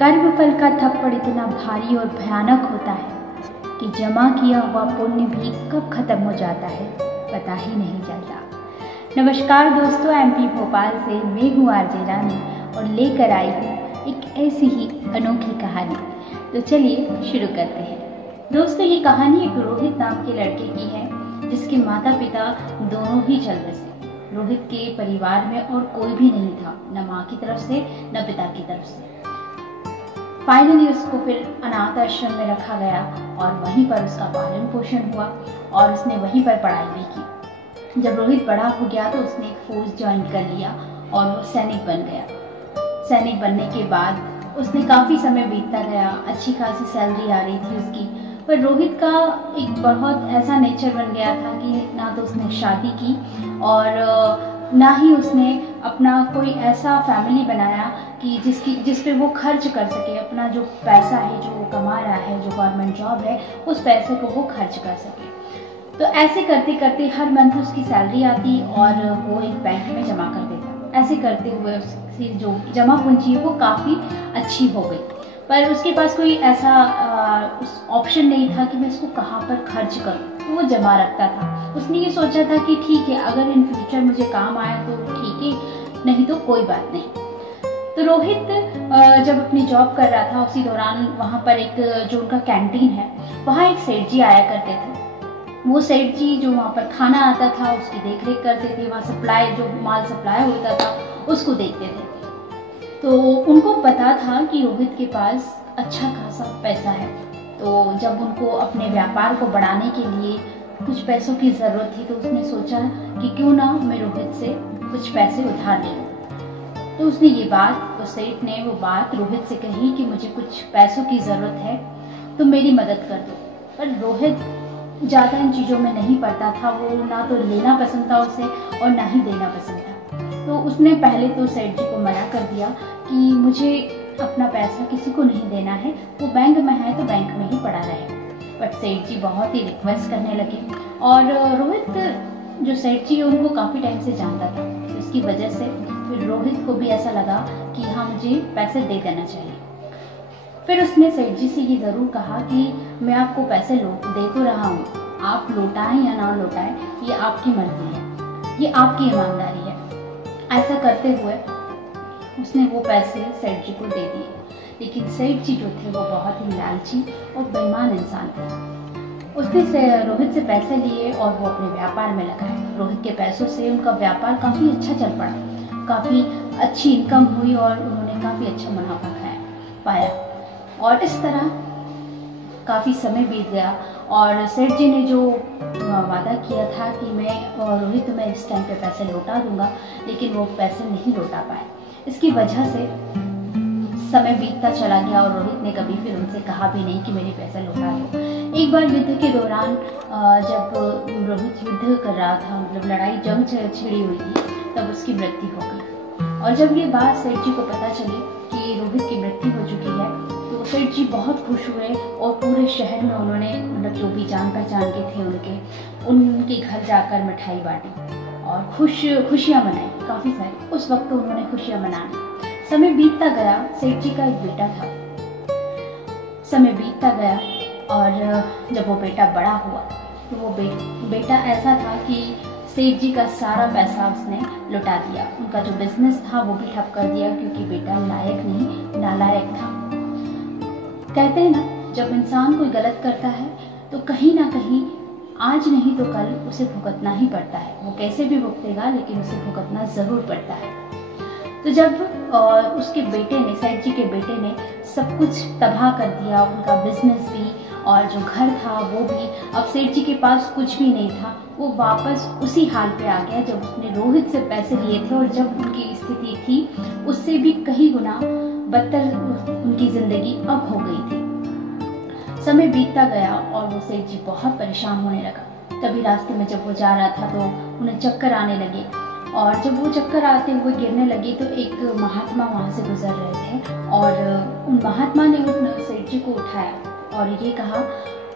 कर्मफल का थप्पड़ इतना भारी और भयानक होता है कि जमा किया हुआ पुण्य भी कब खत्म हो जाता है पता ही नहीं चलता। नमस्कार दोस्तों, एमपी भोपाल से मैं हूँ आरजे रानी और लेकर आई हूँ एक ऐसी ही अनोखी कहानी। तो चलिए शुरू करते हैं। दोस्तों, ये कहानी एक रोहित नाम के लड़के की है जिसके माता पिता दोनों ही चल बसे। रोहित के परिवार में और कोई भी नहीं था, न माँ की तरफ से न पिता की तरफ से। फाइनली उसको फिर अनाथ आश्रम में रखा गया और वहीं पर उसका पालन पोषण हुआ और उसने वहीं पर पढ़ाई भी की। जब रोहित बड़ा हो गया तो उसने एक फौज ज्वाइन कर लिया और वो सैनिक बन गया। सैनिक बनने के बाद उसने काफ़ी समय बीतता गया, अच्छी खासी सैलरी आ रही थी उसकी। पर रोहित का एक बहुत ऐसा नेचर बन गया था कि ना तो उसने शादी की और ना ही उसने अपना कोई ऐसा फैमिली बनाया कि जिस पे वो खर्च कर सके। अपना जो पैसा है जो वो कमा रहा है, जो गवर्नमेंट जॉब है, उस पैसे को वो खर्च कर सके। तो ऐसे करते करते हर मंथ उसकी सैलरी आती और वो एक बैंक में जमा कर देता। ऐसे करते हुए उसकी जो जमा पूंजी है वो काफ़ी अच्छी हो गई। पर उसके पास कोई ऐसा ऑप्शन नहीं था कि मैं इसको कहाँ पर खर्च करूँ, तो वो जमा रखता था। उसने ये सोचा था कि ठीक है, अगर इन फ्यूचर मुझे काम आया तो ठीक है, नहीं तो कोई बात नहीं। तो रोहित जब अपनी जॉब कर रहा था उसी दौरान वहाँ पर एक जो उनका कैंटीन है वहाँ एक सेठ जी आया करते थे। वो सेठ जी जो वहाँ पर खाना आता था उसकी देख रेख करते थे, वहाँ सप्लाई जो माल सप्लाई होता था उसको देखते थे। तो उनको पता था कि रोहित के पास अच्छा खासा पैसा है। तो जब उनको अपने व्यापार को बढ़ाने के लिए कुछ पैसों की ज़रूरत थी तो उसने सोचा कि क्यों ना मैं रोहित से कुछ पैसे उधार ले लूँ। तो उसने ये बात, वो सेठ ने वो बात रोहित से कही कि मुझे कुछ पैसों की ज़रूरत है, तो मेरी मदद कर दो। पर रोहित ज़्यादा इन चीज़ों में नहीं पड़ता था। वो ना तो लेना पसंद था उसे और ना ही देना पसंद था। तो उसने पहले तो सेठ जी को मना कर दिया कि मुझे अपना पैसा किसी को नहीं देना है, वो बैंक में है तो बैंक में ही पड़ा रहे। बट सेठ जी बहुत ही रिक्वेस्ट करने लगे और रोहित जो सेठ जी उनको काफ़ी टाइम से जानता था, तो इसकी वजह से फिर रोहित को भी ऐसा लगा कि हाँ, मुझे पैसे दे देना चाहिए। फिर उसने सेठ जी से ये ज़रूर कहा कि मैं आपको पैसे दे तो रहा हूँ, आप लौटाएं या ना लौटाएं ये आपकी मर्जी है, ये आपकी ईमानदारी है। ऐसा करते हुए उसने वो पैसे सेठ जी को दे दिए। लेकिन सेठ जी जो थे वो बहुत ही लालची और बेईमान इंसान थे। उसने रोहित से पैसे लिए और वो अपने व्यापार में लगाए। रोहित के पैसों से उनका व्यापार काफ़ी अच्छा चल पड़ा, काफ़ी अच्छी इनकम हुई और उन्होंने काफ़ी अच्छा मुनाफा पाया। और इस तरह काफ़ी समय बीत गया और सेठ जी ने जो वादा किया था कि मैं रोहित तुम्हें इस टाइम पे पैसे लौटा दूंगा, लेकिन वो पैसे नहीं लौटा पाए। इसकी वजह से समय बीतता चला गया और रोहित ने कभी फिर उनसे कहा भी नहीं कि मेरे पैसे लौटा दो। एक बार युद्ध के दौरान जब रोहित युद्ध कर रहा था, मतलब लड़ाई जंग छिड़ी हुई थी, तब उसकी मृत्यु हो गई। और जब ये बात सेठ जी को पता चली कि रोहित की मृत्यु हो चुकी है तो सेठ जी बहुत खुश हुए और पूरे शहर में उन्होंने, मतलब जो भी जान पहचान के थे उनके घर जाकर मिठाई बांटी और खुशियाँ मनाई काफ़ी सारी। उस वक्त तो उन्होंने खुशियाँ मनाई। समय बीतता गया, सेठ जी का एक बेटा था। समय बीतता गया और जब वो बेटा बड़ा हुआ तो वो बेटा ऐसा था कि सेठ जी का सारा पैसा उसने लुटा दिया। उनका जो बिजनेस था वो भी ठप कर दिया क्योंकि बेटा लायक नहीं नालायक था। कहते हैं ना, जब इंसान कोई गलत करता है तो कहीं ना कहीं आज नहीं तो कल उसे भुगतना ही पड़ता है। वो कैसे भी भुगतेगा लेकिन उसे भुगतना ज़रूर पड़ता है। तो जब उसके बेटे ने, सेठ जी के बेटे ने सब कुछ तबाह कर दिया, उनका बिजनेस भी और जो घर था वो भी, अब सेठ जी के पास कुछ भी नहीं था। वो वापस उसी हाल पे आ गया जब उसने रोहित से पैसे लिए थे और जब उनकी स्थिति थी उससे भी कहीं गुना बदतर उनकी ज़िंदगी अब हो गई थी। समय बीतता गया और वो सेठ जी बहुत परेशान होने लगा। कभी रास्ते में जब वो जा रहा था तो उन्हें चक्कर आने लगे और जब वो चक्कर आते हुए गिरने लगे तो एक महात्मा वहाँ से गुजर रहे थे और उन महात्मा ने उन सेठ जी को उठाया और ये कहा,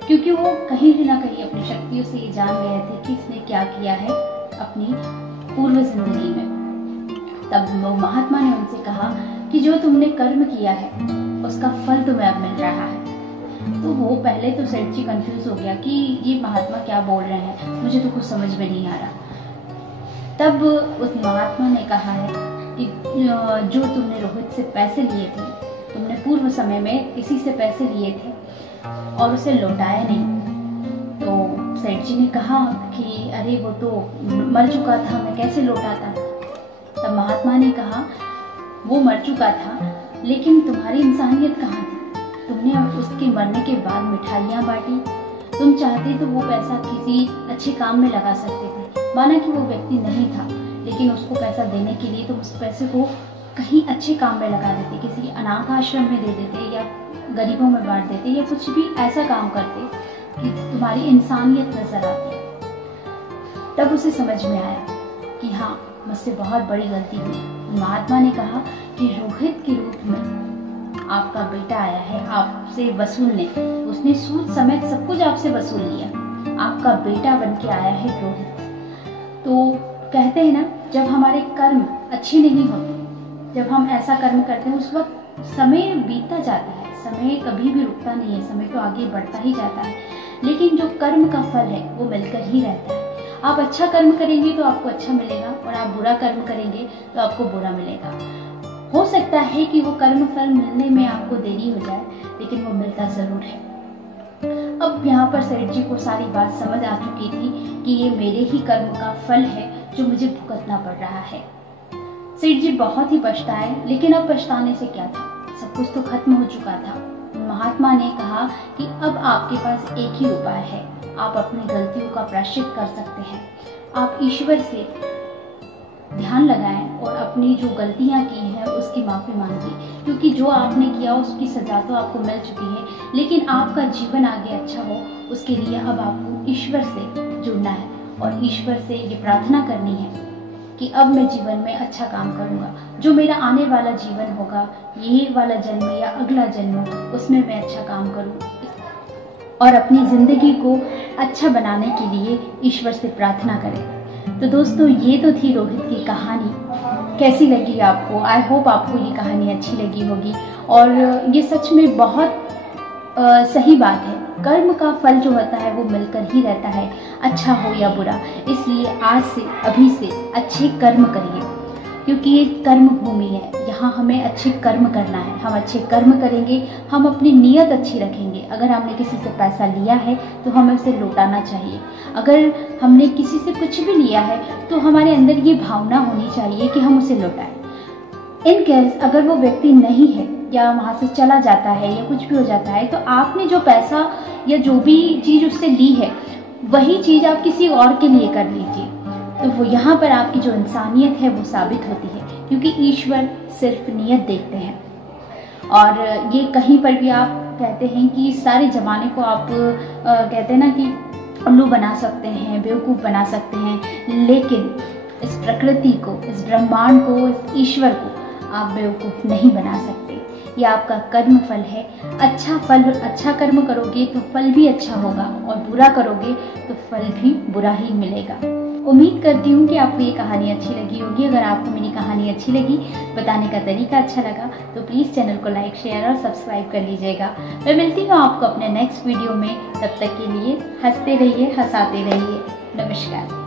क्योंकि वो कहीं ना कहीं अपनी शक्तियों से ये जान गए थे कि इसने क्या किया है अपनी पूर्व जिंदगी में। तब वो महात्मा ने उनसे कहा कि जो तुमने कर्म किया है उसका फल तुम्हें अब मिल रहा है। तो वो पहले तो सेठ जी कंफ्यूज हो गया कि ये महात्मा क्या बोल रहे हैं, मुझे तो कुछ समझ में नहीं आ रहा। तब उस महात्मा ने कहा है कि जो तुमने रोहित से पैसे लिए थे, तुमने पूर्व समय में किसी से पैसे लिए थे और उसे लौटाया नहीं। तो सेठ जी ने कहा कि अरे वो तो मर चुका था, मैं कैसे लौटाता। तब महात्मा ने कहा वो मर चुका था, लेकिन तुम्हारी इंसानियत कहाँ थी? तुमने उसके मरने के बाद मिठाइयाँ बांटी। तुम चाहते तो वो पैसा किसी अच्छे काम में लगा सकते थे। माना कि वो व्यक्ति नहीं था, लेकिन उसको पैसा देने के लिए तुम उस पैसे को कहीं अच्छे काम में लगा देते, किसी अनाथ आश्रम में दे देते या गरीबों में बांट देते या कुछ भी ऐसा काम करते कि तुम्हारी इंसानियत नजर आती। तब उसे समझ में आया कि हाँ, मुझसे बहुत बड़ी गलती हुई। महात्मा ने कहा कि रोहित के रूप में आपका बेटा आया है आपसे वसूलने। उसने सूद समेत सब कुछ आपसे वसूल लिया। आपका बेटा बन के आया है रोहित। तो कहते हैं ना, जब हमारे कर्म अच्छे नहीं होते, जब हम ऐसा कर्म करते हैं, उस वक्त समय बीतता जाता है। समय कभी भी रुकता नहीं है, समय तो आगे बढ़ता ही जाता है, लेकिन जो कर्म का फल है वो मिलकर ही रहता है। आप अच्छा कर्म करेंगे तो आपको अच्छा मिलेगा, और आप बुरा कर्म करेंगे तो आपको बुरा मिलेगा। हो सकता है कि वो कर्म फल मिलने में आपको देरी हो जाए, लेकिन वो मिलता जरूर है। अब यहाँ पर सेठ जी को सारी बात समझ आ चुकी थी कि ये मेरे ही कर्म का फल है जो मुझे भुगतना पड़ रहा है। सेठ जी बहुत ही पछताए, लेकिन अब पछताने से क्या था, सब कुछ तो खत्म हो चुका था। महात्मा ने कहा कि अब आपके पास एक ही उपाय है, आप अपनी गलतियों का प्रायश्चित कर सकते हैं। आप ईश्वर से ध्यान लगाएं और अपनी जो गलतियां की हैं उसकी माफी मांगिए, क्योंकि जो आपने किया उसकी सजा तो आपको मिल चुकी है, लेकिन आपका जीवन आगे अच्छा हो उसके लिए अब आपको ईश्वर से जुड़ना है और ईश्वर से ये प्रार्थना करनी है कि अब मैं जीवन में अच्छा काम करूंगा। जो मेरा आने वाला जीवन होगा, ये वाला जन्म या अगला जन्म, उसमें मैं अच्छा काम करूं और अपनी जिंदगी को अच्छा बनाने के लिए ईश्वर से प्रार्थना करें। तो दोस्तों, ये तो थी रोहित की कहानी। कैसी लगी आपको? आई होप आपको ये कहानी अच्छी लगी होगी, और ये सच में बहुत सही बात है। कर्म का फल जो होता है वो मिलकर ही रहता है, अच्छा हो या बुरा। इसलिए आज से, अभी से अच्छे कर्म करिए, क्योंकि ये कर्म भूमि है। यहाँ हमें अच्छे कर्म करना है। हम अच्छे कर्म करेंगे, हम अपनी नीयत अच्छी रखेंगे। अगर हमने किसी से पैसा लिया है तो हमें उसे लौटाना चाहिए। अगर हमने किसी से कुछ भी लिया है तो हमारे अंदर ये भावना होनी चाहिए कि हम उसे लौटाएं। इन केस अगर वो व्यक्ति नहीं है या वहाँ से चला जाता है या कुछ भी हो जाता है, तो आपने जो पैसा या जो भी चीज़ उससे ली है वही चीज़ आप किसी और के लिए कर लीजिए। तो वो यहाँ पर आपकी जो इंसानियत है वो साबित होती है, क्योंकि ईश्वर सिर्फ नियत देखते हैं। और ये कहीं पर भी आप कहते हैं कि सारे ज़माने को आप कहते हैं ना कि उल्लू बना सकते हैं, बेवकूफ़ बना सकते हैं, लेकिन इस प्रकृति को, इस ब्रह्मांड को, इस ईश्वर को आप बेवकूफ़ नहीं बना सकते। ये आपका कर्म फल है। अच्छा कर्म करोगे तो फल भी अच्छा होगा, और बुरा करोगे तो फल भी बुरा ही मिलेगा। उम्मीद करती हूँ कि आपको ये कहानी अच्छी लगी होगी। अगर आपको मेरी कहानी अच्छी लगी, बताने का तरीका अच्छा लगा, तो प्लीज़ चैनल को लाइक, शेयर और सब्सक्राइब कर लीजिएगा। मैं मिलती हूँ आपको अपने नेक्स्ट वीडियो में। तब तक के लिए हंसते रहिए, हंसाते रहिए। नमस्कार।